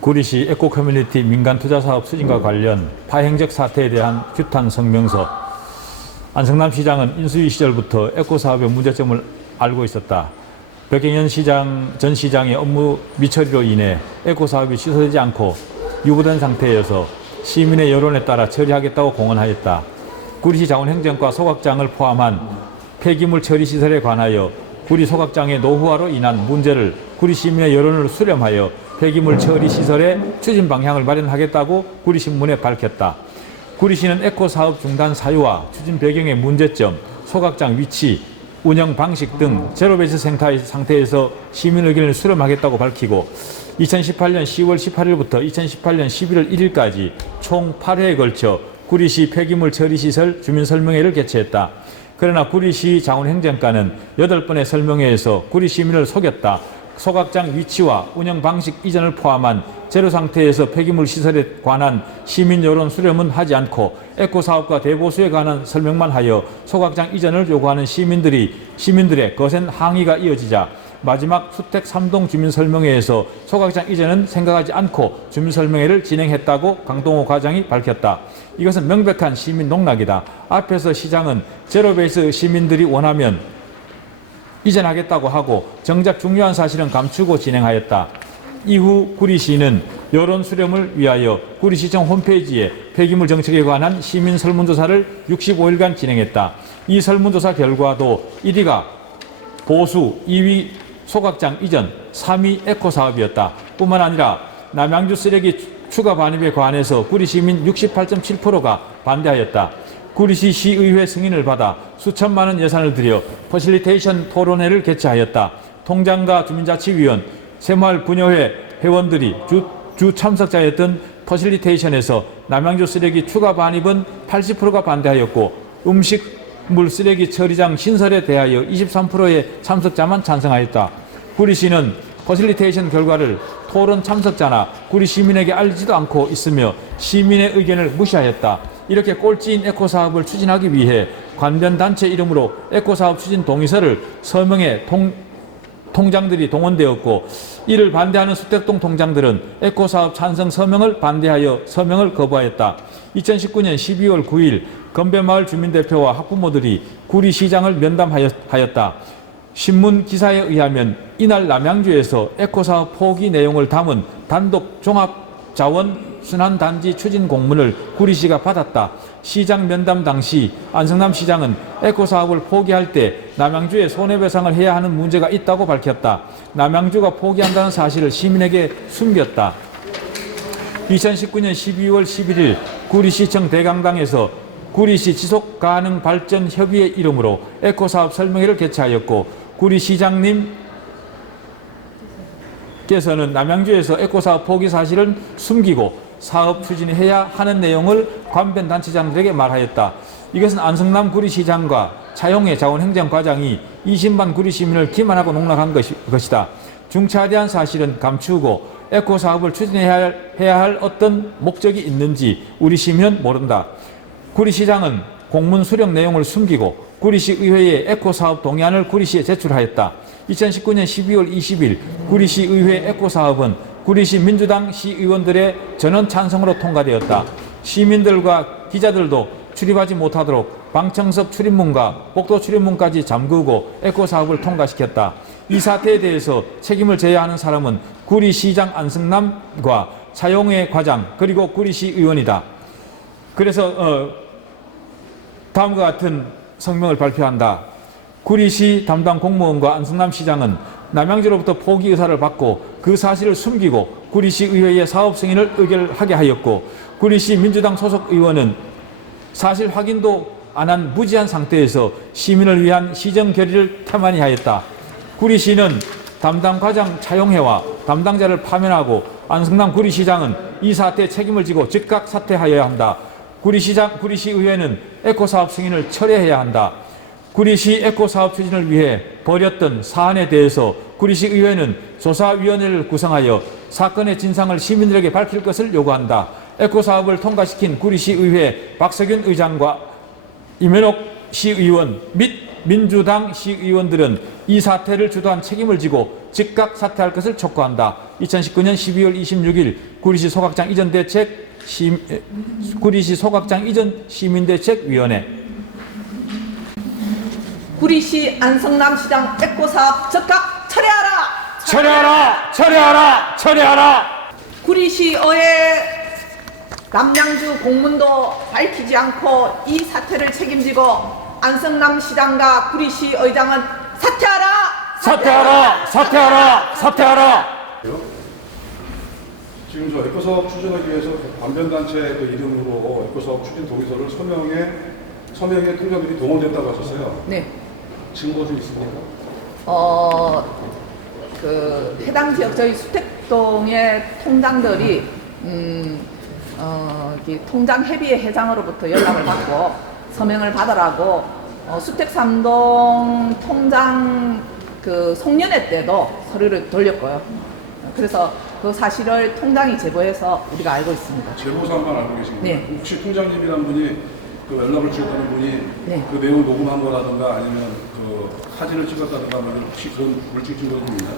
구리시 에코커뮤니티 민간투자사업 추진과 관련 파행적 사태에 대한 규탄 성명서. 안성남 시장은 인수위 시절부터 에코사업의 문제점을 알고 있었다. 백경현 전 시장의 업무 미처리로 인해 에코사업이 취소되지 않고 유보된 상태여서 시민의 여론에 따라 처리하겠다고 공언하였다. 구리시 자원행정과 소각장을 포함한 폐기물 처리 시설에 관하여 구리 소각장의 노후화로 인한 문제를 구리 시민의 여론을 수렴하여 폐기물 처리 시설의 추진 방향을 마련하겠다고 구리신문에 밝혔다. 구리시는 에코사업 중단 사유와 추진 배경의 문제점, 소각장 위치, 운영 방식 등 제로베이스 상태에서 시민 의견을 수렴하겠다고 밝히고 2018년 10월 18일부터 2018년 11월 1일까지 총 8회에 걸쳐 구리시 폐기물 처리시설 주민설명회를 개최했다. 그러나 구리시 자원행정과는 8번의 설명회에서 구리 시민을 속였다. 소각장 위치와 운영 방식 이전을 포함한 제로 상태에서 폐기물 시설에 관한 시민 여론 수렴은 하지 않고 에코사업과 대보수에 관한 설명만 하여 소각장 이전을 요구하는 시민들의 거센 항의가 이어지자 마지막 수택 3동 주민설명회에서 소각장 이전은 생각하지 않고 주민설명회를 진행했다고 강동호 과장이 밝혔다. 이것은 명백한 시민 농락이다. 앞에서 시장은 제로베이스 시민들이 원하면 이전하겠다고 하고 정작 중요한 사실은 감추고 진행하였다. 이후 구리시는 여론 수렴을 위하여 구리시청 홈페이지에 폐기물 정책에 관한 시민 설문조사를 65일간 진행했다. 이 설문조사 결과도 1위가 보수, 2위 소각장 이전, 3위 에코사업이었다. 뿐만 아니라 남양주 쓰레기 추가 반입에 관해서 구리시민 68.7%가 반대하였다. 구리시 시의회 승인을 받아 수천만 원 예산을 들여 퍼실리테이션 토론회를 개최하였다. 통장과 주민자치위원, 새마을 분여회 회원들이 주 참석자였던 퍼실리테이션에서 남양주 쓰레기 추가 반입은 80%가 반대하였고 음식물 쓰레기 처리장 신설에 대하여 23%의 참석자만 찬성하였다. 구리시는 퍼실리테이션 결과를 토론 참석자나 구리 시민에게 알리지도 않고 있으며 시민의 의견을 무시하였다. 이렇게 꼴찌인 에코사업을 추진하기 위해 관련 단체 이름으로 에코사업 추진 동의서를 서명해 통장들이 동원되었고 이를 반대하는 수택동 통장들은 에코사업 찬성 서명을 반대하여 서명을 거부하였다. 2019년 12월 9일 건배마을 주민대표와 학부모들이 구리시장을 면담하였다. 신문 기사에 의하면 이날 남양주에서 에코사업 포기 내용을 담은 단독 종합자원 순환단지 추진 공문을 구리시가 받았다. 시장 면담 당시 안성남 시장은 에코사업을 포기할 때 남양주에 손해배상을 해야 하는 문제가 있다고 밝혔다. 남양주가 포기한다는 사실을 시민에게 숨겼다. 2019년 12월 11일 구리시청 대강당에서 구리시 지속가능발전협의회 이름으로 에코사업 설명회를 개최하였고 구리시장님께서는 남양주에서 에코사업 포기 사실을 숨기고 사업 추진해야 하는 내용을 관변 단체장들에게 말하였다. 이것은 안성남 구리시장과 차용해 자원행정과장이 이신반 구리시민을 기만하고 농락한 것이다. 중차대한 사실은 감추고 에코사업을 추진해야 할 어떤 목적이 있는지 우리 시민은 모른다. 구리시장은 공문 수령 내용을 숨기고 구리시 의회에 에코사업 동의안을 구리시에 제출하였다. 2019년 12월 20일 구리시 의회 에코사업은 구리시 민주당 시의원들의 전원 찬성으로 통과되었다. 시민들과 기자들도 출입하지 못하도록 방청석 출입문과 복도 출입문까지 잠그고 에코사업을 통과시켰다. 이 사태에 대해서 책임을 져야 하는 사람은 구리시장 안성남과 차용회 과장 그리고 구리시 의원이다. 그래서 다음과 같은 성명을 발표한다. 구리시 담당 공무원과 안성남 시장은 남양주로부터 포기 의사를 받고 그 사실을 숨기고 구리시 의회에 사업 승인을 의결하게 하였고 구리시 민주당 소속 의원은 사실 확인도 안 한 무지한 상태에서 시민을 위한 시정 결의를 태만히 하였다. 구리시는 담당 과장 차용회와 담당자를 파면하고 안성남 구리시장은 이 사태에 책임을 지고 즉각 사퇴하여야 한다. 구리시의회는 에코사업 승인을 철회해야 한다. 구리시 에코사업 추진을 위해 벌였던 사안에 대해서 구리시의회는 조사위원회를 구성하여 사건의 진상을 시민들에게 밝힐 것을 요구한다. 에코사업을 통과시킨 구리시의회 박석윤 의장과 이면옥 시의원 및 민주당 시의원들은 이 사태를 주도한 책임을 지고 즉각 사퇴할 것을 촉구한다. 2019년 12월 26일 구리시 소각장 이전 대책 구리시 소각장 이전 시민대책위원회. 구리시 안성남 시장 에코사업 즉각 철회하라! 철회하라! 철회하라! 철회하라! 구리시의회 남양주 공문도 밝히지 않고 이 사태를 책임지고 안성남 시장과 구리시 의장은 사퇴하라! 사퇴하라! 사퇴하라! 사퇴하라! 지금 저 에코사업 추진하기 위해서 관변단체 그 이름으로 에코사업 추진 동의서를 서명의 통장들이 동원됐다고 하셨어요. 네. 증거 좀 있습니까? 그 해당 지역 저희 수택동의 통장들이 이 통장 협의회 회장으로부터 연락을 받고 서명을 받으라고 수택 3동 통장 그 송년회 때도 서류를 돌렸고요. 그래서 그 사실을 통장이 제보해서 우리가 알고 있습니다. 제보사만 알고 계신 거예요? 네. 혹시 통장님이란 분이 그 연락을 주셨다는 분이 네. 그 내용을 녹음한 거라든가 아니면 그 사진을 찍었다든가 뭐 혹시 그런 물적 증거가 좀 있나요?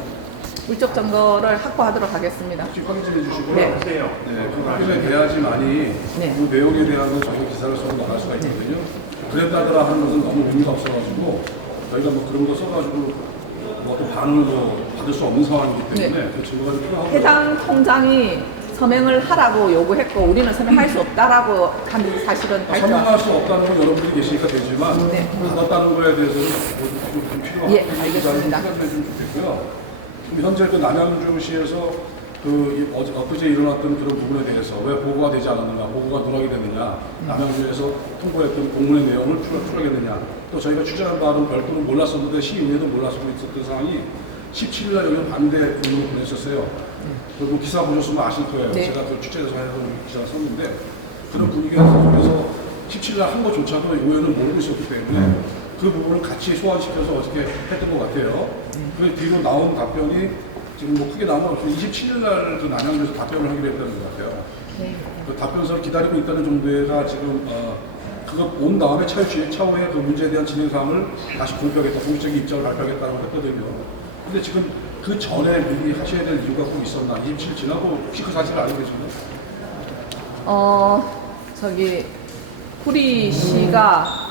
물적 증거를 확보하도록 하겠습니다. 혹시 확인해 주시고요. 네. 네, 그 확인에 돼야지만이 네. 그 내용에 대한 저희가 기사를 써서 나갈 수가 있거든요. 그랬다더라 하는 것은 너무 의미가 없어가지고 저희가 뭐 그런 거 써가지고 뭐 또 반응을 받을 수 없는 상황이기 때문에 네. 그 증거가 좀 필요하고 해당 통장이 서명을 하라고 요구했고 우리는 서명할 수 없다라고 하는 사실은 설명할 수 없다는 건 여러분들이 계시니까 되지만 네. 받았다는 거에 대해서는 좀 필요하고 예, 알겠습니다. 좀 좋겠고요. 현재 그 남양주시에서 그 엊그제 일어났던 그런 부분에 대해서 왜 보고가 되지 않았느냐, 보고가 누락이 됐느냐, 남양주에서 통보했던 공문의 내용을 출하겠느냐, 또 저희가 취재한 바는 별도로 몰랐었는데 시의회도 몰랐고 있었던 상황이 17일 날 여기 반대 의견을 보냈었어요. 그리고 기사 보셨으면 아실 거예요. 네. 제가 그 취재해서 해서 기사를 썼는데 그런 분위기가 속에서 17일 날 한 거 조차도 의회는 모르고 있었기 때문에 그 부분을 같이 소환시켜서 어떻게 했던 것 같아요. 그 뒤로 나온 답변이 지금 뭐 크게 나온 건 없어요. 27일 날 그 남양주에서 답변을 하기로 했다는 것 같아요. 네. 그 답변서를 기다리고 있다는 정도가 지금 그거 온 다음에 차후에 그 문제에 대한 진행 사항을 다시 공표하겠다, 공식적인 입장을 발표하겠다고 했거든요. 근데 지금 그 전에 미리 하셔야 될 이유가 꼭 있었나? 27일 지나고 혹시 그 사실을 알고 계시나요? 저기 구리시가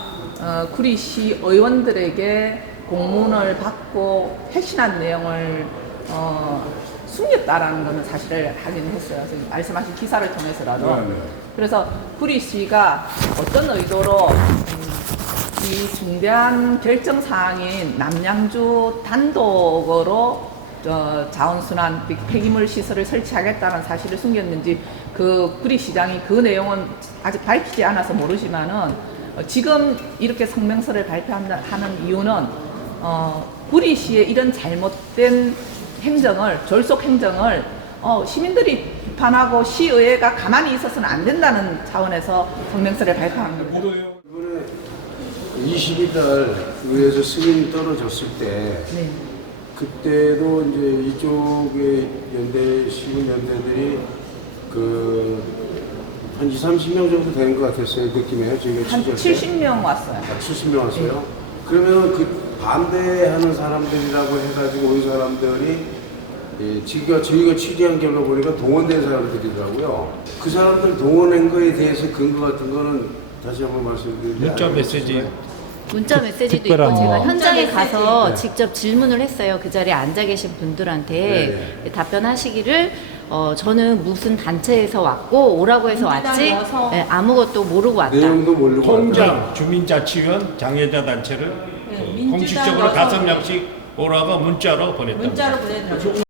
구리시 의원들에게 공문을 받고 회신한 내용을 숨겼다라는 것은 사실을 확인했어요. 말씀하신 기사를 통해서라도. 네. 그래서 구리시가 어떤 의도로 이 중대한 결정 사항인 남양주 단독으로 자원순환 폐기물 시설을 설치하겠다는 사실을 숨겼는지 그 구리시장이 그 내용은 아직 밝히지 않아서 모르지만은 지금 이렇게 성명서를 발표하는 이유는 구리시의 이런 잘못된 행정을 졸속 행정을 시민들이 비판하고 시의회가 가만히 있어서는 안 된다는 차원에서 성명서를 발표한 겁니다. 보도 내용 이번에 20일 날 의회에서 승인이 떨어졌을 때 네. 그때도 이제 이쪽의 시민연대들이 한 20, 30명 정도 되는 것 같았어요. 느낌에요. 저희가 한 70명 왔어요. 70명 왔어요. 그러면 그 반대하는 사람들이라고 해가지고 온 사람들이 저희가 취재한 결과 보니까 동원된 사람들이더라고요. 그 사람들 동원한 거에 대해서 근거 같은 거는 다시 한번 말씀드리면 문자 메시지도 있고 특별한 제가 뭐. 현장에 가서 네. 직접 질문을 했어요. 그 자리에 앉아 계신 분들한테 답변하시기를 저는 무슨 단체에서 왔고 오라고 해서 왔지 네, 아무것도 모르고 왔다. 내용도 모르고 통장, 주민자치원, 장애자 단체를 공식적으로 5명씩 오라고 문자로 보냈다. 문자로 보내드렸죠.